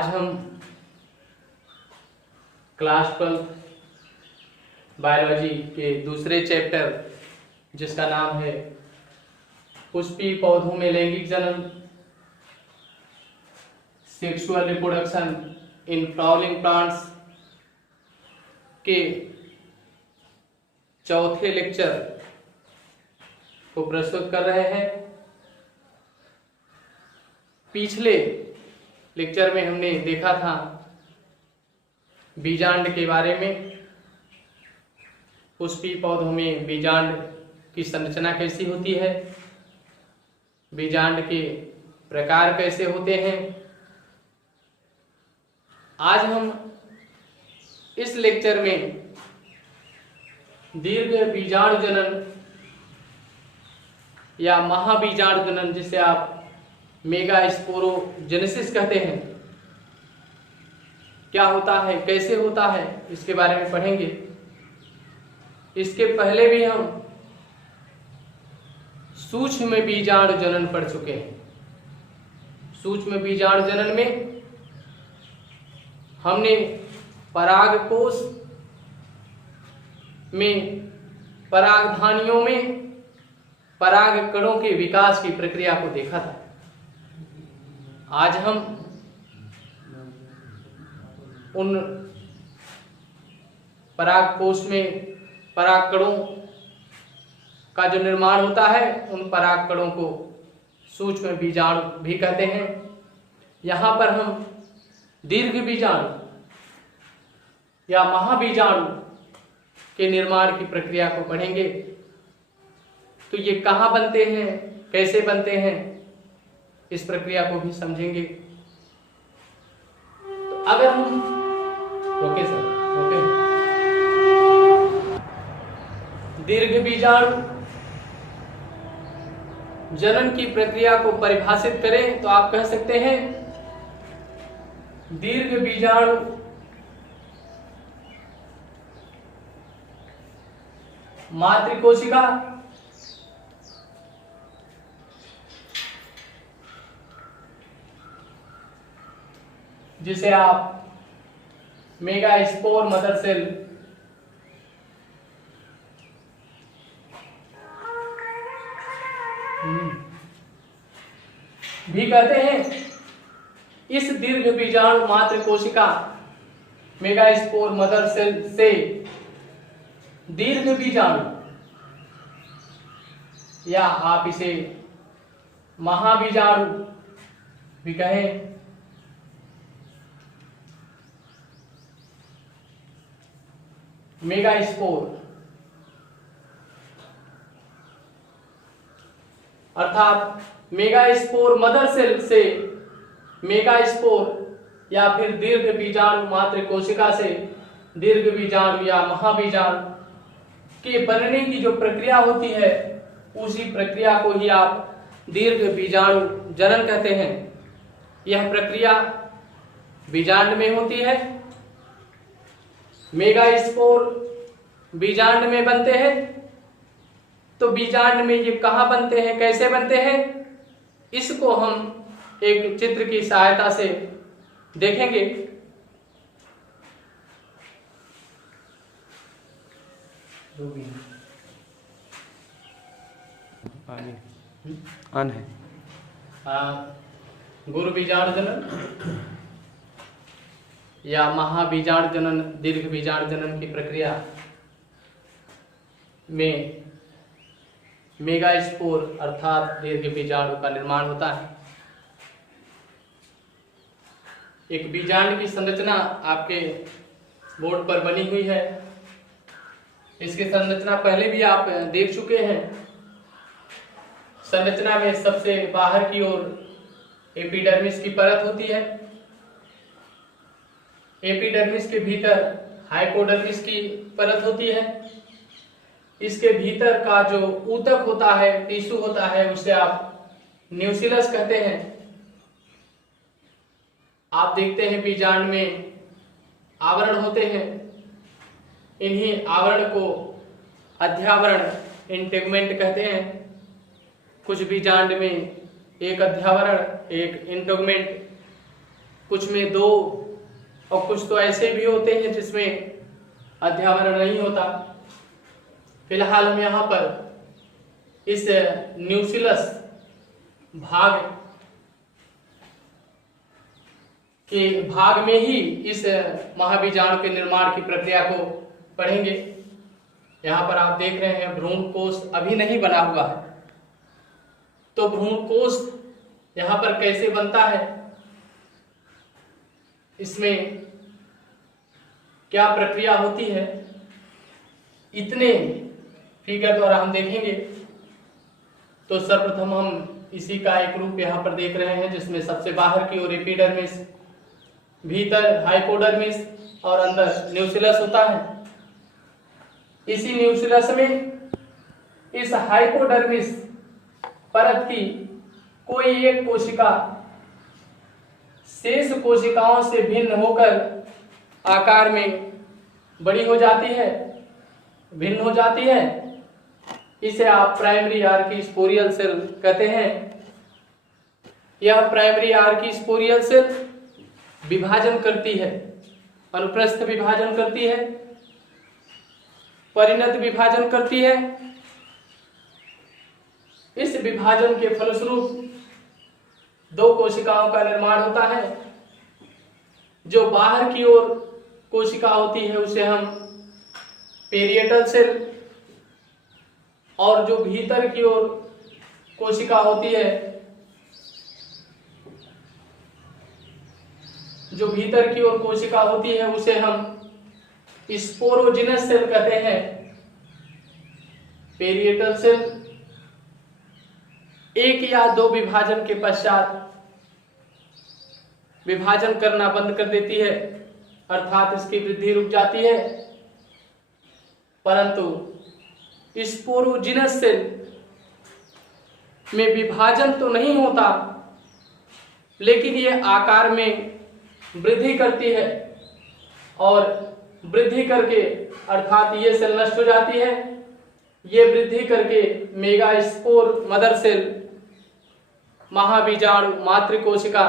आज हम class 12 biology के दूसरे चैप्टर जिसका नाम है पुष्पीय पौधों में लैंगिक जनन, sexual reproduction in flowering plants के चौथे लेक्चर को प्रस्तुत कर रहे हैं। पिछले लेक्चर में हमने देखा था बीजांड के बारे में। पुष्पीय पौधों में बीजांड की संरचना कैसी होती है, बीजांड के प्रकार कैसे होते हैं। आज हम इस लेक्चर में दीर्घ बीजाणु जनन या महाबीजाणु जनन, जिसे आप मेगास्पोरोजेनेसिस कहते हैं, क्या होता है, कैसे होता है, इसके बारे में पढ़ेंगे। इसके पहले भी हम सूक्ष्म बीजाणु जनन पढ़ चुके हैं। सूक्ष्म बीजाणु जनन में हमने परागकोश में परागधानियों में पराग कणों के विकास की प्रक्रिया को देखा था। आज हम उन परागकोश में पराग कणों का जो निर्माण होता है, उन पराग कणों को सूक्ष्म बीजाणु भी कहते हैं। यहाँ पर हम दीर्घ बीजाणु या महाबीजाणु के निर्माण की प्रक्रिया को पढ़ेंगे। तो ये कहाँ बनते हैं, कैसे बनते हैं, इस प्रक्रिया को भी समझेंगे। तो अगर हम रोके सर, रोके। दीर्घ बीजाणु जनन की प्रक्रिया को परिभाषित करें तो आप कह सकते हैं दीर्घ बीजाणु मातृकोशिका जिसे आप मेगास्पोर मदर सेल भी कहते हैं। इस दीर्घ बीजाणु मातृकोशिका मेगास्पोर मदर सेल से दीर्घ बीजाणु या आप इसे महाबीजाणु भी कहें, मेगास्पोर अर्थात मेगास्पोर मदर सेल से मेगास्पोर या फिर दीर्घ बीजाणु मातृकोशिका से दीर्घ बीजाणु या महाबीजाणु के बनने की जो प्रक्रिया होती है, उसी प्रक्रिया को ही आप दीर्घ बीजाणु जनन कहते हैं। यह प्रक्रिया बीजांड में होती है। मेगास्पोर बीजांड में बनते हैं। तो बीजांड में ये कहाँ बनते हैं, कैसे बनते हैं, इसको हम एक चित्र की सहायता से देखेंगे। अन है गुरु बीजाणु जनन या महाबीजाणु जनन, दीर्घ बीजाणु जनन की प्रक्रिया में मेगास्पोर अर्थात दीर्घ बीजाणु का निर्माण होता है। एक बीजांड की संरचना आपके बोर्ड पर बनी हुई है। इसकी संरचना पहले भी आप देख चुके हैं। संरचना में सबसे बाहर की ओर एपिडर्मिस की परत होती है। एपिडर्मिस के भीतर हाइपोडर्मिस की परत होती है। इसके भीतर का जो ऊतक होता है, टिश्यू होता है, उसे आप न्यूक्लियस कहते हैं। आप देखते हैं बीजांड में आवरण होते हैं। इन्हीं आवरण को अध्यावरण, इंटेगमेंट कहते हैं। कुछ बीजांड में एक अध्यावरण, एक इंटेगमेंट कुछ में 2 और कुछ तो ऐसे भी होते हैं जिसमें अध्यावरण नहीं होता। फिलहाल हम यहाँ पर इस न्यूक्लियस भाग में ही इस महाबीजाणु के निर्माण की प्रक्रिया को पढ़ेंगे। यहाँ पर आप देख रहे हैं भ्रूण कोश अभी नहीं बना हुआ है, तो भ्रूण कोश यहाँ पर कैसे बनता है, इसमें क्या प्रक्रिया होती है, इतने फिगर द्वारा हम देखेंगे। तो सर्वप्रथम हम इसी का एक रूप यहाँ पर देख रहे हैं, जिसमें सबसे बाहर की ओर एपिडर्मिस, भीतर हाइपोडर्मिस और अंदर न्यूक्लियस होता है। इसी न्यूक्लियस में इस हाइपोडर्मिस परत की कोई एक कोशिका शेष कोशिकाओं से भिन्न होकर आकार में बड़ी हो जाती है, भिन्न हो जाती है। इसे आप प्राइमरी आर्कीस्पोरियल सेल कहते हैं। यह प्राइमरी आर्कीस्पोरियल सेल विभाजन करती है, अनुप्रस्थ विभाजन करती है, परिणत विभाजन करती है। इस विभाजन के फलस्वरूप 2 कोशिकाओं का निर्माण होता है। जो बाहर की ओर कोशिका होती है उसे हम पेरिएटल सेल, और जो भीतर की ओर कोशिका होती है, जो भीतर की ओर कोशिका होती है उसे हम स्पोरोजिनस सेल कहते हैं। पेरिएटल सेल 1 या 2 विभाजन के पश्चात विभाजन करना बंद कर देती है, अर्थात इसकी वृद्धि रुक जाती है। परंतु स्पोरोजिनस सेल में विभाजन तो नहीं होता, लेकिन यह आकार में वृद्धि करती है, और वृद्धि करके अर्थात ये सेल नष्ट हो जाती है। ये वृद्धि करके मेगास्पोर मदर सेल, महाबीजाणु मातृकोशिका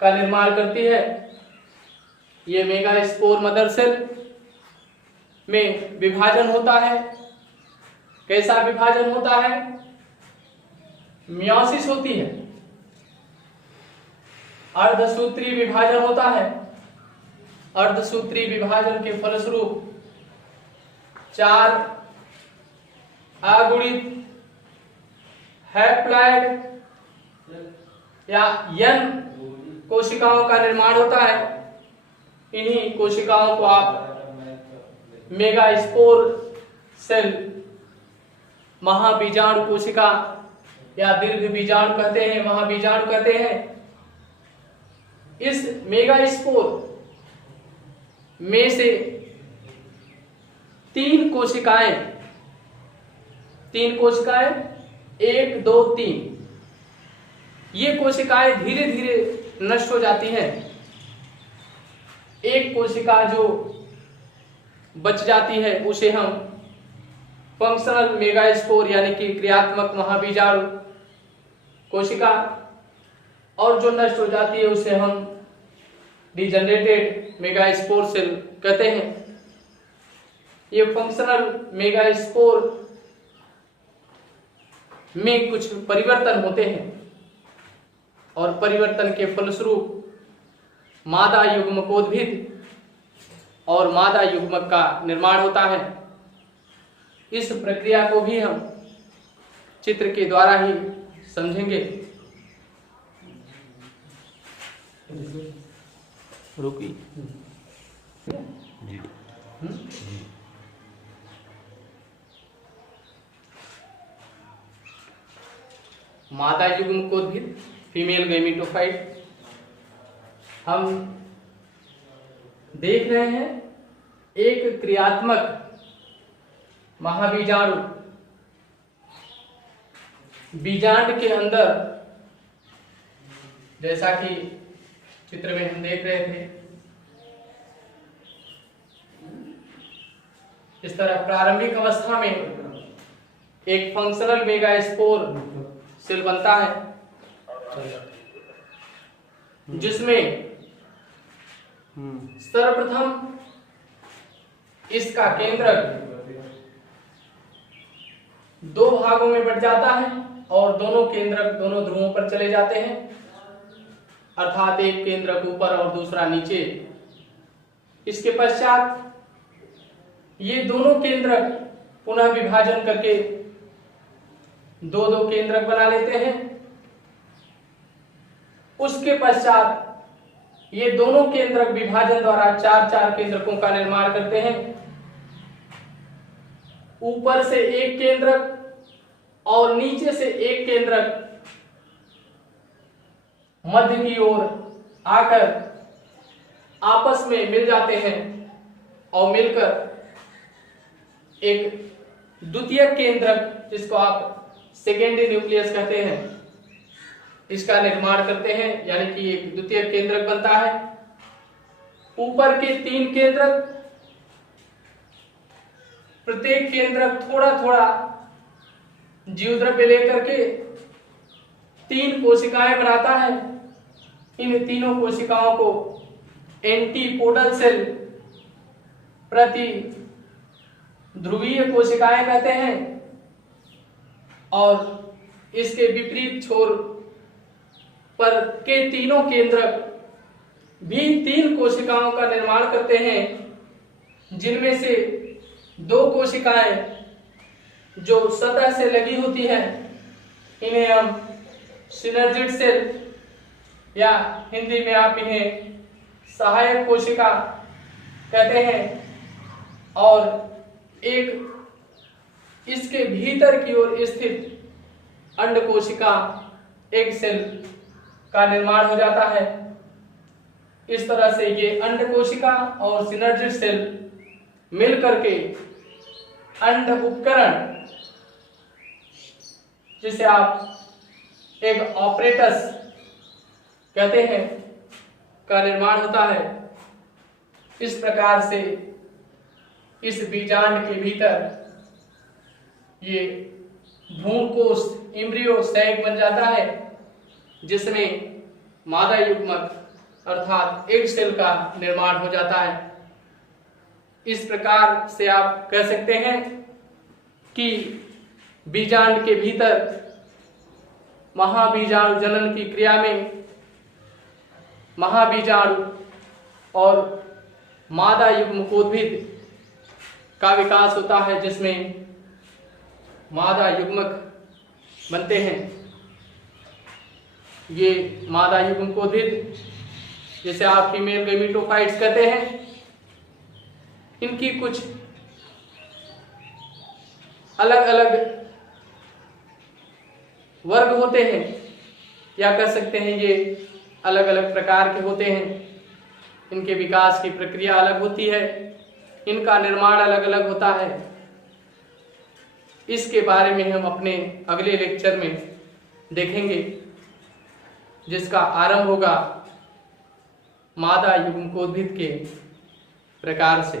का निर्माण करती है। ये मेगास्पोर मदर सेल में विभाजन होता है। कैसा विभाजन होता है? मियोसिस होती है, अर्धसूत्री विभाजन होता है। अर्धसूत्री विभाजन के फलस्वरूप 4 अगुणित हैप्लॉइड या यन कोशिकाओं का निर्माण होता है। इन्हीं कोशिकाओं को आप मेगास्पोर सेल, महाबीजाणु कोशिका या दीर्घ बीजाणु कहते हैं, महाबीजाणु कहते हैं। इस मेगास्पोर में से 3 कोशिकाएं 1, 2, 3, ये कोशिकाएं धीरे धीरे नष्ट हो जाती हैं। एक कोशिका जो बच जाती है उसे हम फंक्शनल मेगास्पोर यानी कि क्रियात्मक महाबीजाणु कोशिका, और जो नष्ट हो जाती है उसे हम डिजनरेटेड मेगास्पोर सेल कहते हैं। ये फंक्शनल मेगास्पोर में कुछ परिवर्तन होते हैं, और परिवर्तन के फलस्वरूप मादा युग्मकोद्भिद और मादा युग्मक का निर्माण होता है। इस प्रक्रिया को भी हम चित्र के द्वारा ही समझेंगे। रुकी जी। मादा युग्मकोद्भिद, फीमेल गैमेटोफाइट, हम देख रहे हैं एक क्रियात्मक महाबीजाणु बीजांड के अंदर, जैसा कि चित्र में हम देख रहे थे, इस तरह प्रारंभिक अवस्था में एक फंक्शनल मेगास्पोर सेल बनता है। जिसमें सर्वप्रथम इसका केंद्रक दो भागों में बट जाता है और दोनों केंद्रक दोनों ध्रुवों पर चले जाते हैं, अर्थात एक केंद्रक ऊपर और दूसरा नीचे। इसके पश्चात ये दोनों केंद्रक पुनः विभाजन करके दो दो केंद्रक बना लेते हैं। उसके पश्चात ये दोनों केंद्रक विभाजन द्वारा चार चार केंद्रकों का निर्माण करते हैं। ऊपर से एक केंद्रक और नीचे से एक केंद्रक मध्य की ओर आकर आपस में मिल जाते हैं और मिलकर एक द्वितीयक केंद्रक, जिसको आप सेकेंडरी न्यूक्लियस कहते हैं, इसका निर्माण करते हैं, यानी कि एक द्वितीयक केंद्रक बनता है। ऊपर के तीन केंद्रक, प्रत्येक केंद्रक थोड़ा थोड़ा जीवद्रव्य लेकर के तीन कोशिकाएं बनाता है। इन तीनों कोशिकाओं को एंटीपोडल सेल, प्रति ध्रुवीय कोशिकाएं कहते हैं। और इसके विपरीत छोर पर के तीनों केंद्रक भी तीन कोशिकाओं का निर्माण करते हैं, जिनमें से दो कोशिकाएं जो सतह से लगी होती है, इन्हें हम सिनर्जिड सेल या हिंदी में आप इन्हें सहायक कोशिका कहते हैं। और एक इसके भीतर की ओर स्थित अंड कोशिका, एग सेल का निर्माण हो जाता है। इस तरह से ये अंड कोशिका और सिनर्जिड सेल मिलकर के अंड उपकरण, जिसे आप एक ऑपरेटस कहते हैं, का निर्माण होता है। इस प्रकार से इस बीजांड के भीतर ये भ्रूणकोष, एम्ब्रियो सैक बन जाता है, जिसमें मादा युग्मक अर्थात एग सेल का निर्माण हो जाता है। इस प्रकार से आप कह सकते हैं कि बीजांड के भीतर महाबीजाणु जनन की क्रिया में महाबीजाणु और मादा युग्मकोद्भिद का विकास होता है, जिसमें मादा युग्मक बनते हैं। ये मादा युग्मकोद्भिद, जिसे आप फीमेल गैमेटोफाइट्स कहते हैं, इनकी कुछ अलग अलग वर्ग होते हैं, या कह सकते हैं ये अलग अलग प्रकार के होते हैं। इनके विकास की प्रक्रिया अलग होती है, इनका निर्माण अलग अलग होता है। इसके बारे में हम अपने अगले लेक्चर में देखेंगे, जिसका आरंभ होगा मादा युग्मकोद्भिद के प्रकार से।